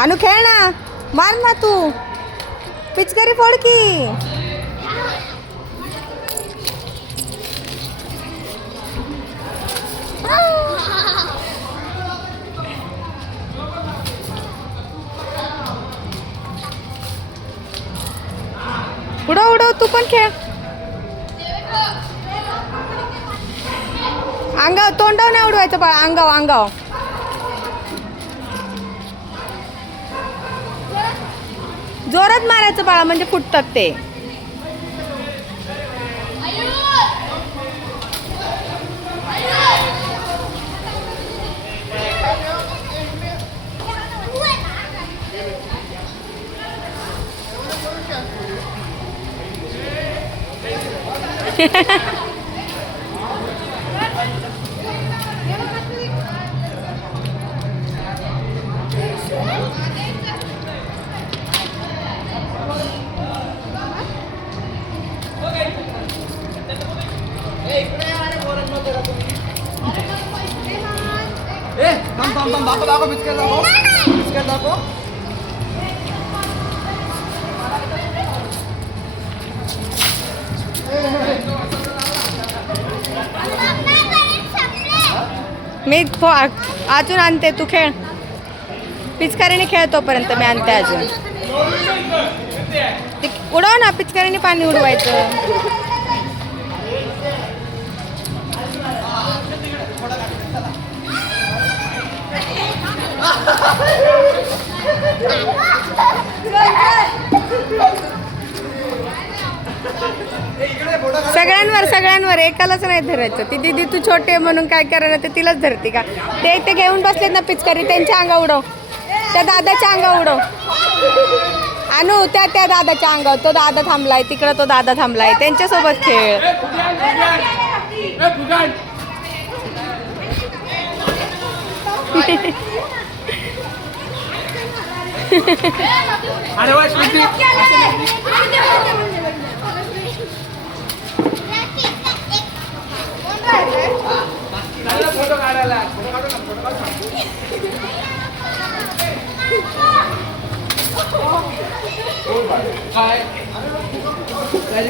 अनु खेळ ना, मार ना तू, पिचकारी फोड की. उडव उडव, तू पण खेळ. अंगाव, तोंडाव नाही उडवायचं बाळा, अंगाव अंगाव. जोरात मारायचं बाळा, म्हणजे फुटतात ते. दाखव बिस्किट, दाखव बिस्किट, दाखव. मी अजून आणते, तू खेळ. पिचकारीने खेळ तोपर्यंत, मी आणते अजून. उडव ना, पिचकारीने पाणी उडवायचं. सगळ्यांवर सगळ्यांवर, एकालाच नाही धरायचं. ती दीदी तू छोटे आहे म्हणून काय करायला, ते तिलाच धरते का. ते घेऊन बसलेत ना पिचकारी, त्यांच्या अंगा उडव. त्या दादाच्या अंगा उडव. आणू त्या दादाच्या अंगावर. तो दादा थांबलाय तिकडं, तो दादा थांबलाय, त्यांच्यासोबत खेळ. अरे वा, श्रुती. फोटो काढायला, काय काय